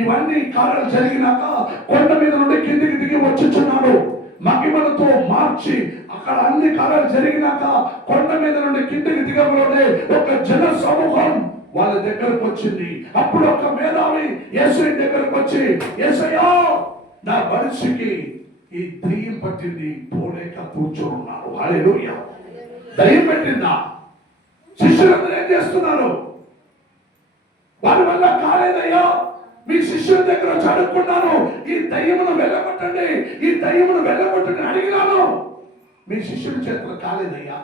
ఇవన్నీ కార్యాలు జరిగినాక కొండ మీద నుండి కిందికి దిగి వచ్చుచున్నాడు. మహిమలతో మార్చి అక్కడ అన్ని కార్యాలు జరిగినాక కొండ మీద నుండి కిందికి దిగబోనే ఒక జన సమూహం వాళ్ళ దగ్గరకు వచ్చింది. అప్పుడు ఒక మేధావి యేసయ్య దగ్గరకు వచ్చి, యేసయ్యా నా మనిషికి ఈ దయ్యం పట్టింది, పోలేక కూర్చోనున్నారు. హల్లెలూయా. దయ్యం పెట్టిందా? శిష్యులందరూ ఏం చేస్తున్నారు? వారి వల్ల కాలేదయ్యా, మీ శిష్యుల దగ్గర చదువుకున్నాను, ఈ దయ్యమును వెళ్ళగొట్టండి, ఈ దయ్యమును వెళ్ళగొట్టండి అడిగినాను, మీ శిష్యుల చేతులు కాలేదయ్యా,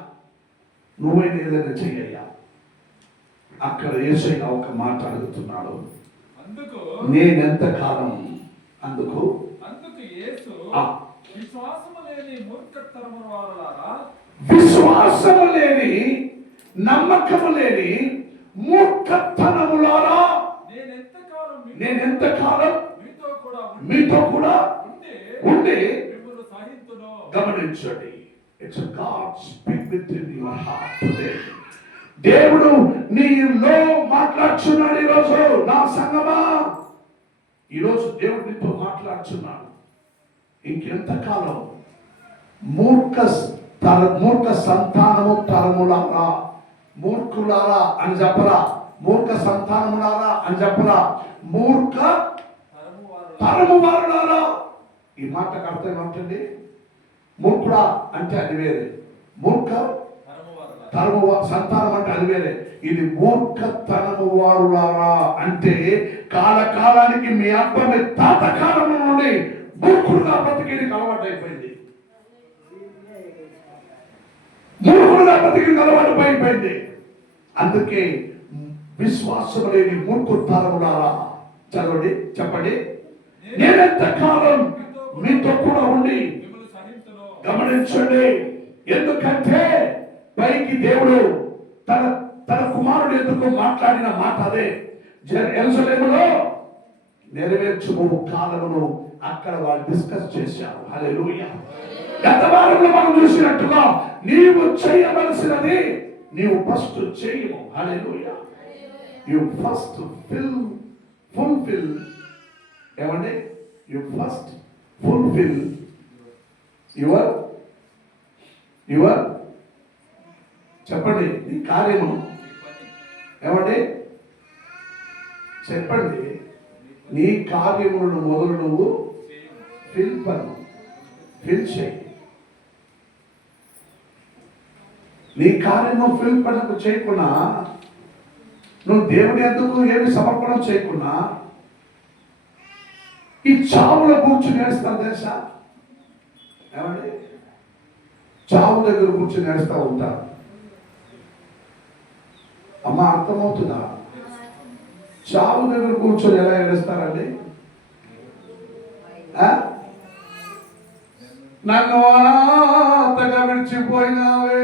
నువ్వైనా ఏదైనా చెయ్యయ్యా. అక్కడ యేసయ్య ఒక మాట అడుగుతున్నాడు, నేనెంత కాలం అందుకు యేసు విశ్వాసము లేని మూర్ఖతరము వారలారా, విశ్వాసము లేని నమ్మకము లేని మూర్ఖతనములారా, నేనెంతకాలం మీతో కూడా ఉండి గమనించండి. It's God speak with in your heart today. దేవుడు నీలో మాట్లాడుచున్నాడు. ఈరోజు నా సంగమా, ఈరోజు దేవుడు నీతో మాట్లాడుచున్నాడు. ఇంకెంతకాలం మూర్ఖ సంతానము తరములారా, మూర్ఖులారా అని చెప్పరా, మూర్ఖ సంతానములారా అని చెప్పరా, మూర్ఖ తరము వారులారా. ఈ మాటకు అర్థం ఏమంటుంది? మూర్ఖుడా అంటే అది వేరే, మూర్ఖ తరము సంతానం అంటే అది వేరే. ఇది మూర్ఖతనము వారులారా అంటే కాలానికి మీ అబ్బ మీ తాత కాలం నుండి మూర్ఖుడుగా బతికేది అలవాటు అయిపోయింది. మూర్ఖుడుగా బతికేది అలవాటు అయిపోయింది. అందుకే విశ్వాసం లేని మూర్ఖుతనములారా, చదవండి, చెప్పండి, నేనెంత కాలం మీతో కూడా ఉండి గమనించండి. ఎందుకంటే పైకి దేవుడు తన కుమారుడు ఎందుకు మాట్లాడిన మాట అదే. యెరూషలేములో నెరవేర్చుము కాలమును అక్కడ వాళ్ళు డిస్కస్ చేశారు. హల్లెలూయా. గత వారంలో మనం చూసినట్టుగా నీవు చేయవలసినది నీవు ఫస్ట్ చేయము. హల్లెలూయా. యు ఫస్ట్ ఫుల్ఫిల్ ఏమండి, యు ఫస్ట్ ఫుల్ఫిల్ యువర్ చెప్పండి నీ కార్యము. ఏమండి చెప్పండి, నీ కార్యములను మొదలు నువ్వు ఫిల్ చేయి. నీ కార్యము ఫిల్ పనులకు చేయకున్నా, నువ్వు దేవుని ఎందుకు ఏమి సమర్పణం చేయకున్నా ఈ చావులో కూర్చుని నేస్తావు తెలుసా? ఏమండి చావు దగ్గర కూర్చుని నేస్తా ఉంటారు. అమ్మ అర్థమవుతుందా? చావు దగ్గర కూర్చొని ఎలా ఏడుస్తారండి? నన్ను అనాథగా విడిచిపోయినావే,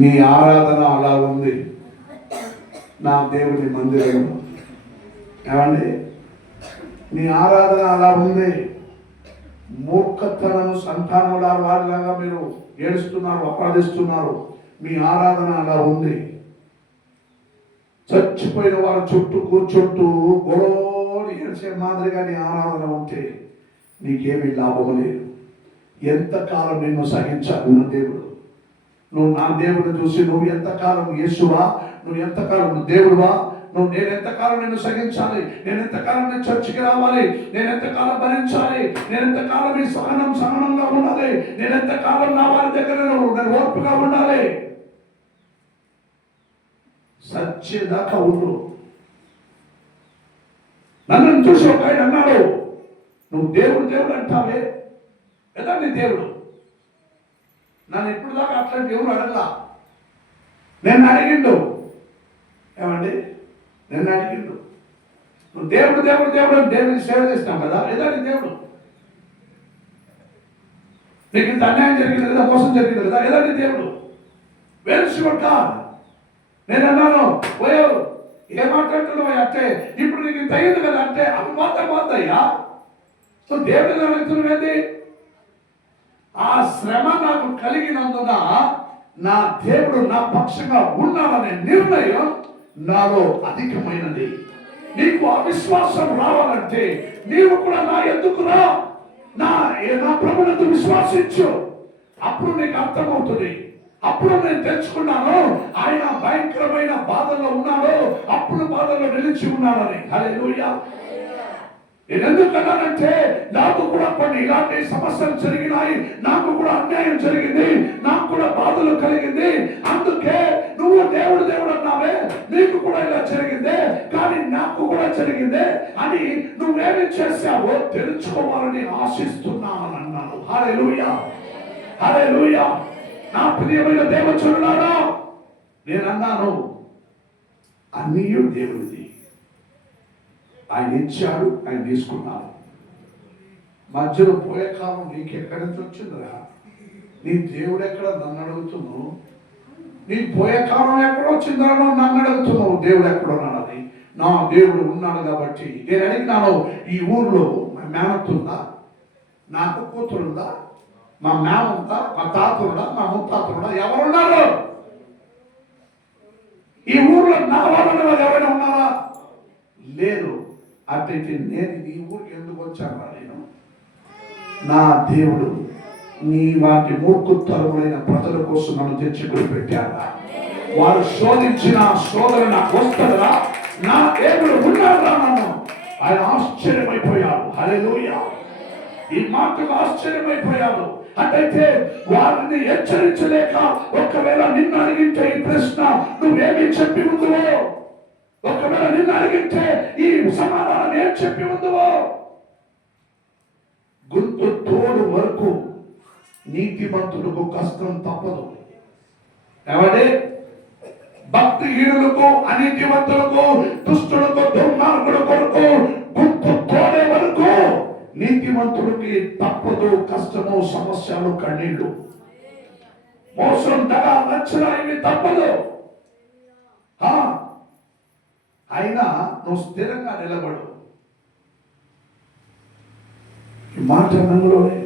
నీ ఆరాధన అలా ఉంది నా దేవుని మందిరంలో. ఏమండి నీ ఆరాధన అలా ఉంది. మూర్ఖతనం సంతానముల వారిలాగా మీరు ఏడుస్తున్నారు, అపరాధిస్తున్నారు. మీ ఆరాధన అలా ఉంది. చచ్చిపోయిన వారు చుట్టూ కూర్చుంటూ గొడవని ఏడ్చే మాదిరిగా నీ ఆరాధన ఉంటే నీకేమీ లాభం లేదు. ఎంతకాలం నిన్ను సహించాలి నా దేవుడు? నువ్వు నా దేవుడు చూసి నువ్వు ఎంతకాలం యేసువా, నువ్వు ఎంతకాలం దేవుడువా, నేను ఎంతకాలం నిన్ను సహించాలి, నేను ఎంతకాలం నేను చర్చికి రావాలి, నేను ఎంతకాలం భరించాలి, నేను ఎంతకాలం ఈ సహనంగా ఉండాలి, నేను ఎంతకాలం నా వారి దగ్గర నేను ఓర్పుగా ఉండాలి. సచ్చేదాకా ఉండు. నన్ను చూసి ఒక ఆయన అన్నాడు, నువ్వు దేవుడు దేవుడు అంటావే, ఎలా నీ దేవుడు? నన్ను ఎప్పుడు దాకా అట్లాంటి ఎవరు అడగలా. నేను అడిగిండు, ఏమండి నేను అడిగిండు, నువ్వు దేవుడు దేవుడు దేవుడు అని దేవుడిని సేవ చేస్తాం కదా, లేదా నీ దేవుడు? నీకు ఇంత అన్యాయం జరిగింది కదా, మోసం జరిగింది కదా, ఎలా నీ దేవుడు? వేరుచుకుంట. నేను అన్నాను, పోయో ఏం మాట్లాడుతున్నావు అంటే, ఇప్పుడు నీకు ఇంత అయ్యింది కదా అంటే, అవి మాత్రం పోతాయ్యా. సో దేవుడిని అడుగుతున్నది, ఆ శ్రమ నాకు కలిగినందున నా దేవుడు నా పక్షంగా ఉన్నాడనే నిర్ణయం నాలో అధికమైనది. నీకు అవిశ్వాసం రావాలంటే నీవు కూడా నా ఎందుకు రా, నా ప్రభువునందు విశ్వాసించు. అప్పుడు నీకు అర్థమవుతుంది. అప్పుడు నేను తెలుసుకున్నాను ఆయన భయంకరమైన బాధల్లో ఉన్నాడు, అప్పుడు బాధల్లో నిలిచి ఉన్నాడని. హల్లెలూయా. నేను ఎందుకన్నానంటే, నాకు కూడా కొన్ని ఇలాంటి సమస్యలు జరిగినాయి, నాకు కూడా అన్యాయం జరిగింది, నాకు కూడా బాధలు కలిగింది. అందుకే నువ్వు దేవుడు దేవుడు అన్నావే, నీకు కూడా ఇలా జరిగిందే, కానీ నాకు కూడా జరిగిందే అని నువ్వేమి చేశావో తెలుసుకోవాలని ఆశిస్తున్నానని అన్నాను. హల్లెలూయా, హల్లెలూయా. నా ప్రియమైన దేవచరులారా, నేను అన్నాను, అన్నీ దేవుడిది. ఆయన ఇచ్చాడు, ఆయన తీసుకున్నాడు. మధ్యలో పోయే కాలం నీకు ఎక్కడి నుంచి వచ్చిందిరా? నీ దేవుడు ఎక్కడ నన్ను అడుగుతున్నావు? నీ పోయే కాలం ఎక్కడ వచ్చిందా నన్ను అడుగుతున్నావు? దేవుడు ఎక్కడ ఉన్నాడని. నా దేవుడు ఉన్నాడు కాబట్టి నేను అడిగినాను, ఈ ఊర్లో మా మేనత్త ఉందా, నాకు కూతురుందా, మా మేమంతా, మా తాతరుడా, మా ముత్తాతరుడా, ఎవరున్నారు ఈ ఊర్లో? నా వాళ్ళు ఎవరైనా ఉన్నారా? లేరు. అట్లయితే నేను ఈ ఊరికి ఎందుకు వచ్చాను? నేను నా దేవుడు నీ వాటి మూర్ఖుత్తరములైన ప్రజల కోసం నన్ను తెచ్చుకొని పెట్టారా? వారు శోధించిన శోధన నాకు వస్తుందా? నా దేవుడు ఉన్నాడా? నన్ను ఆయన ఆశ్చర్యమైపోయాడు. హల్లెలూయా. ఈ మాటకు ఆశ్చర్యమైపోయాడు. అట్లయితే వారిని హెచ్చరించలేక ఒకవేళ నిన్ను అడిగితే ఈ ప్రశ్న నువ్వేమి చెప్పి ఉందో, ఒకవేళ నిన్ను అడిగితే ఈ సమాధానం ఏం చెప్పి ఉందో, గుంతు తోడు వరకు నీతిమంతులకు కష్టం తప్పదు. ఏమంటే భక్తిహీనులకు, అనీతివంతులకు, దుష్టులకు, దుర్మార్గుల కొరకు గుంతు తోడే వరకు నీతిమంతులకి తప్పదు. కష్టము, సమస్యలు, కన్నీళ్లు, మోసం, దగ, నచ్చన ఇవి తప్పదు. అయినా నువ్వు స్థిరంగా నిలబడు. ఈ మాట నన్నులోనే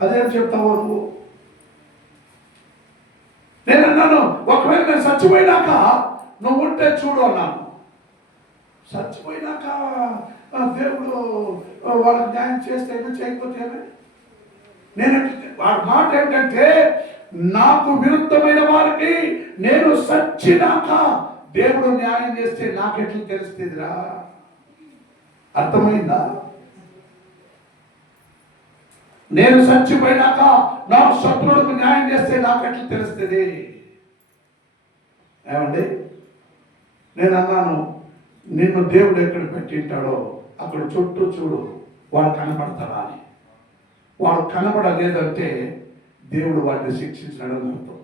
అదేం చెప్తావు నువ్వు? నేను అన్నాను, ఒకవేళ నేను చచ్చిపోయినాక నువ్వు ఉంటే చూడు అన్నాను. చచ్చిపోయినాక దేవుడు వాళ్ళకి న్యాయం చేస్తే చేయకపోతే నేను వాడి మాట ఏంటంటే, నాకు విరుద్ధమైన వారికి నేను చచ్చినాక దేవుడు న్యాయం చేస్తే నాకెట్లు తెలుస్తుందిరా? అర్థమైందా? నేను చచ్చిపోయినాక నా శత్రువులకు న్యాయం చేస్తే నాకెట్లు తెలుస్తుంది? ఏమండి నేను అన్నాను, నిన్ను దేవుడు ఎక్కడ పెట్టింటాడో అక్కడ చుట్టూ చూడు, వాడు కనబడతాడా అని. వాడు కనబడలేదంటే దేవుడు వాడిని శిక్షించాడు అని అర్థం.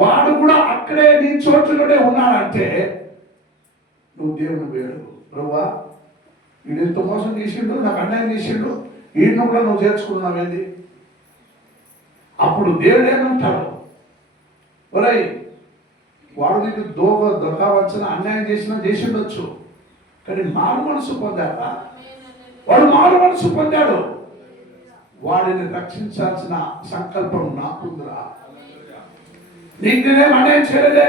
వాడు కూడా అక్కడే నీ చోట్లోనే ఉన్నాడంటే నువ్వు దేవుని వేడు. ప్రభువా, వీడు ఎంత మోసం చేసిండు, నాకు అన్యాయం చేసిండు, వీడిని కూడా నువ్వు చేర్చుకున్నావేంది? అప్పుడు దేవుడు ఏమంటాడు, ఒరేయ్ వాడు నీకు దొరకవచ్చిన అన్యాయం చేసిండొచ్చు, కానీ మారు మనసు పొందాడా? వాడు మారు మనసు పొందాడు. వాడిని రక్షించాల్సిన సంకల్పం నాకుందిరా. నీకు నేనేం అన్యాయం చేయలేదే,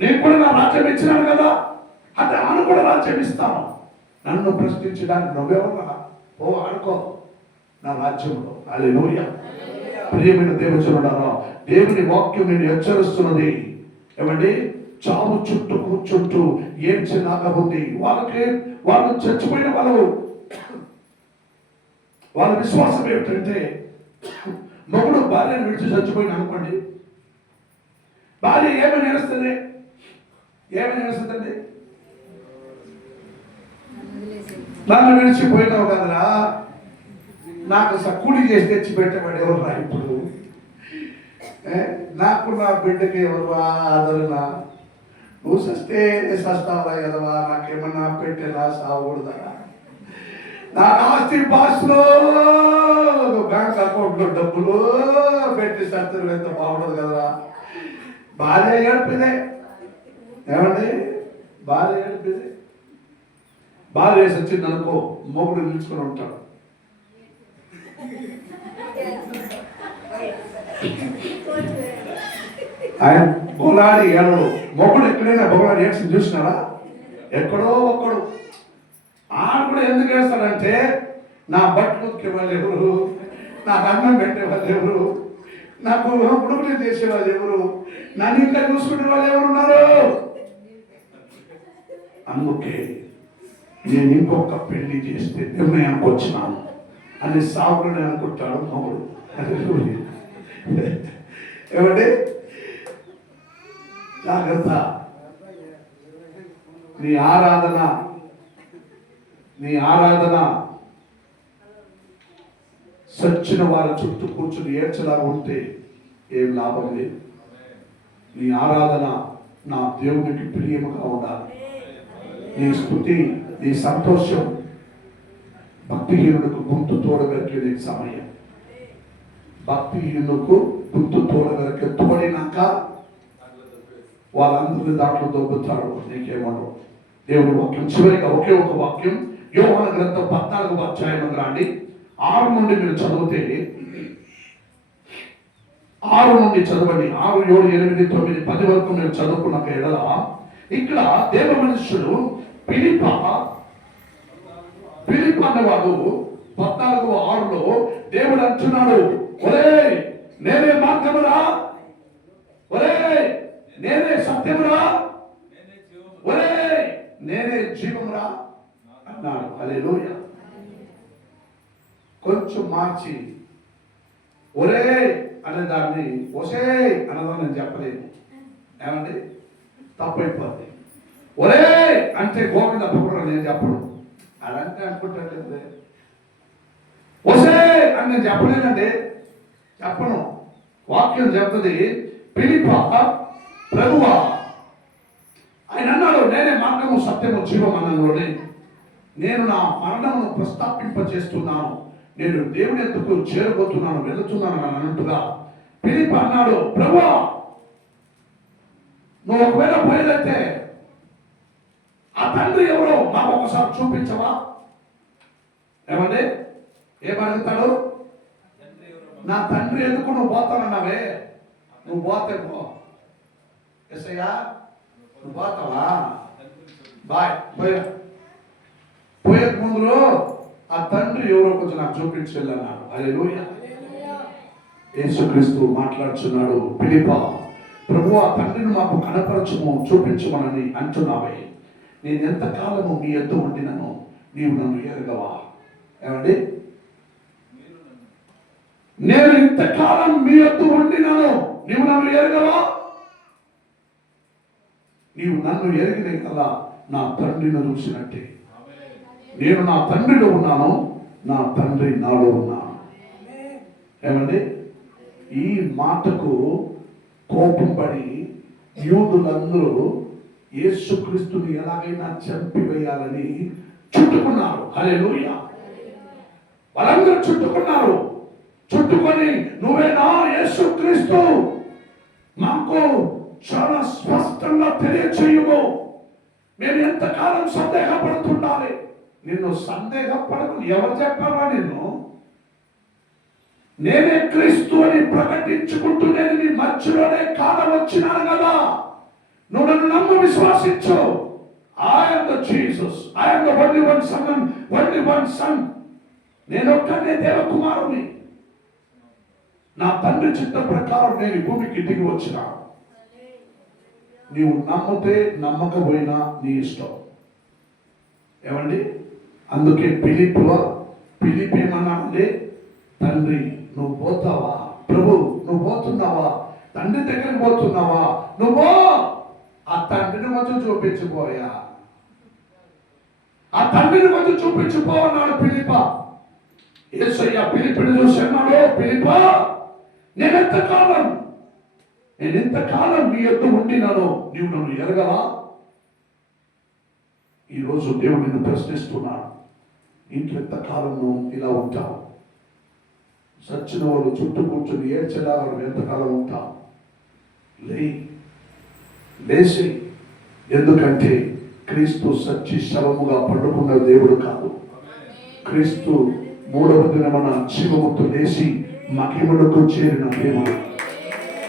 నేను కూడా నా రాజ్యం ఇచ్చినాను కదా, అంటే ఆయన కూడా రాజ్యం ఇస్తాను. నన్ను ప్రశ్నించడానికి నువ్వెవరా? ఓ ఆడుకో నా రాజ్యంలో. హల్లెలూయా. ప్రియమైన దేవజనులారా, దేవుని వాక్యం నేను హెచ్చరిస్తున్నది. ఏమండి, చావు చుట్టూ కూర్చుంటూ ఏడ్చేలాగా ఉంది. వాళ్ళు చచ్చిపోయిన వాళ్ళ విశ్వాసం ఏమిటంటే, మొగుడు భార్యను విడిచి చచ్చిపోయిన అనుకోండి, భార్య ఏమని ఏడుస్తుంది? ఏమని ఏడుస్తుందండి? నన్ను విడిచిపోయినావు కదరా, నాకు కూలి చేసి తెచ్చి పెట్టేవాడు ఎవరు రా ఇప్పుడు? నాకు నా బిడ్డకి ఎవరు ఆదరణ? నువ్వు సస్తే సస్తావా కదవా, నాకేమన్నా పెట్టేలా సాగకూడదా? నా ఆస్తి పాస్లో బ్యాంక్ అకౌంట్లో డబ్బులు పెట్టి సత్తులు ఎంత బాగుండదు కదరా. భార్య ఏడిపిదే. ఏమండి? భార్య ఏడిపిదే. భార్య వేసి వచ్చింది అనుకో, మొగుడు నిలుచుకొని ఉంటాడు. ఆయన బొలాడి ఏడడు. మొగుడు ఎక్కడైనా బొలాడి ఏడ్చి చూసినారా? ఎక్కడో ఒక్కడు. ఆడు కూడా ఎందుకు వేస్తాడంటే, నా బట్టలు ఉతికే వాళ్ళు ఎవరు, నాకు అన్నం పెట్టే వాళ్ళు ఎవరు, నాకు ఉడుకులు చేసేవాళ్ళు ఎవరు, నన్ను ఇంకా చూసుకునే వాళ్ళు ఎవరు ఉన్నారు? అందుకే నేను ఇంకొక పెళ్లి చేస్తే నిర్ణయానికి వచ్చినాను అని సాగుని అనుకుంటాడు మొగుడు. ఏమంటే జాగ్రత్త. నీ ఆరాధన సచ్చిన వారి చుట్టూ కూర్చుని ఏడ్చలా ఉంటే ఏం లాభం లేదు. నీ ఆరాధన నా దేవునికి ప్రియముగా ఉండాలి. నీ స్తుతి, నీ సంతోషం భక్తిహీనులకు గుంతు తోడగలిగే సమయం. భక్తిహీనులకు గుంతు తోడగలిగే తోడినాక వాళ్ళందరినీ దాంట్లో దొబ్బుతాడు. నీకేమో దేవుని వాక్యం చివరిగా ఒకే ఒక వాక్యం, యోహాను గ్రంథం 14వ అధ్యాయం రండి. 6 నుండి మీరు చదివితే, 6 నుండి చదవండి. 6, 7, 8, 9, 10 వరకు మీరు చదువుకున్నాక ఎడల ఇక్కడ దేవ మనుష్యుడు ఫిలిప్ అన్నవాడు 14:6లో దేవుడు అంటున్నాడు, ఒరే నేనే మార్గమురా, ఒరే నేనే సత్యమురా, ఒరే నేనే జీవమురా అన్నాడు. హల్లెలూయా. కొంచెం మార్చి ఒరే అనే దాన్ని ఒసే అన్నదాన్ని నేను చెప్పలేను. ఏమండి? తప్పైపోద్ది. ఒరే అంటే గోవింద పొగడు నేను చెప్పను. అదంటే అనుకుంటాడు. ఒసే అని నేను చెప్పలేనండి, చెప్పను. వాక్యం చెప్తుంది, ఫిలిప్పా ప్రభువా, ఆయన అన్నాడు నేనే మార్గము సత్యము జీవం అన్నలోనే నేను నా మరణమును ప్రస్తాపింపచేస్తున్నాను, నేను దేవుని ఎద్దుకు చేరబోతున్నాను, వెళుతున్నాను అని అన్నట్టుగా ఫిలిప్ అన్నాడు, ప్రభువా నువ్వు ఒకవేళ పోయేదైతే ఆ తండ్రి ఎవరో నాకు ఒకసారి చూపించవా? ఏమండి? ఏమడుగుతాడు? నా తండ్రి ఎందుకు నువ్వు పోతానన్నావే, నువ్వు పోతే పో. ఎస్ఐయా నువ్వు పోతావా? బాయ్ పోయే ముందులో ఆ తండ్రి ఎవరో కొంచెం నాకు చూపించాలన్నాడు. హల్లెలూయా. యేసుక్రీస్తు మాట్లాడుచున్నాడు, ఫిలిప్పా ప్రభు ఆ తండ్రిని మాకు కనపరచము చూపించమని అంటున్నావే, నేను ఎంతకాలము మీ యొద్ద ఉండినను నీవు నన్ను ఎరగవా? ఏమండి? నేను ఇంతకాలం మీ యొద్ద ఉండినను నీవు నన్ను ఎరగవా? నీవు నన్ను ఎరిగిన కదా నా తండ్రిని చూసినట్టే. నేను నా తండ్రిలో ఉన్నాను, నా తండ్రి నాలో ఉన్నాను. ఏమండి? ఈ మాటకు కోపం పడి యూదులందరూ యేసుక్రీస్తుని ఎలాగైనా చంపివేయాలని చుట్టుకున్నారు. హల్లెలూయా. వాళ్ళందరూ చుట్టుకున్నారు. చుట్టుకొని నువ్వేనా యేసుక్రీస్తు, మాకు చాలా స్పష్టంగా తెలియచేయము, మేము ఎంతకాలం సందేహపడుతుండాలి. నిన్ను సందేహపడకు ఎవరు చెప్పారా? నేనే క్రీస్తు అని ప్రకటించుకుంటూ నేను నీ మధ్యలోనే కాలం వచ్చినాను కదా, నువ్వు నన్ను నమ్ము, విశ్వాసించు. I am the Jesus, I am the only one son. నేను ఒక్కనే దేవకుమారుని. నా తండ్రి చిత్త ప్రకారం నేను ఈ భూమికి దిగి వచ్చిన. నీవు నమ్మితే నమ్మకపోయినా నీ ఇష్టం. ఏమండి? అందుకే ఫిలిప్ ఏమన్నా అంటే, తండ్రి నువ్వు పోతావా? ప్రభు నువ్వు పోతున్నావా? తండ్రి దగ్గరికి పోతున్నావా? నువ్వు ఆ తండ్రిని కొంచెం చూపించిపోయా, ఆ తండ్రిని కొంచెం చూపించిపో అన్నాడు ఫిలిప్ప. యేసయ్య ఫిలిప్పుని చూసి అన్నాడు, ఫిలిప్పా, నేనెంతకాలం నీ యొద్ద ఉండినాను, నీవు నన్ను ఎరగవా? ఈరోజు దేవుడు నిన్ను ప్రశ్నిస్తున్నాడు, ఇంకెంతకాలం నువ్వు ఇలా ఉంటావు? సచ్చిన వాళ్ళు చుట్టూ కూర్చొని ఏడ్చేలాగా నువ్వు ఎంతకాలం ఉంటావు? లేచి, ఎందుకంటే క్రీస్తు సచ్చి శవముగా పండుకున్న దేవుడు కాదు. క్రీస్తు మూడవ దినమున శివముతో లేచి మహిమలకు చేరిన దేవుడు.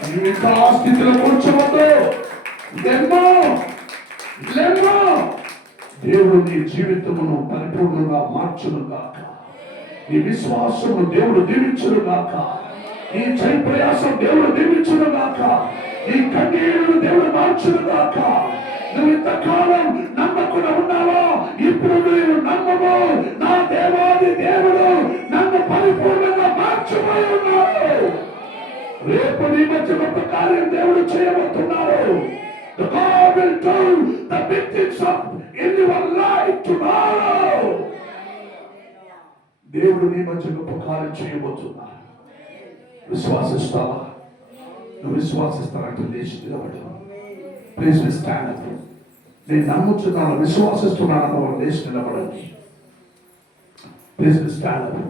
నువ్వు ఇంకా ఆ స్థితిలో కూర్చోవద్దు. లేమ్మా, దేవుడు నీ జీవితమును పరిపూర్ణంగా మార్చును గాక. నీ విశ్వాసము దేవుడు దీవించును గాక. నీ జయ ప్రయాసం దేవుడు దీవించును గాక. నీ కన్నీరును దేవుడు మార్చును గాక. నువ్వు ఇంతకాలం నమ్మకుండా ఉన్నావా? ఇప్పుడు నువ్వు నమ్మము. నా దేవాది దేవుడు నన్ను పరిపూర్ణంగా మార్చిపోయి ఉన్నాడు. రేపు నీ మధ్య గొప్ప కార్యం దేవుడు చేయబోతున్నాడు. God will do the big things in your life tomorrow. దేవుడు నీ మధ్య గొప్ప కార్యం చేయబోతున్నాడు. విశ్వాసిస్తావా? నువ్వు విశ్వాసిస్తానంటే లేచి నిలబడు. Please stand up. నేను నమ్ముతున్నాను, విశ్వాసిస్తున్నాను, లేచి నిలబడండి. Please stand up.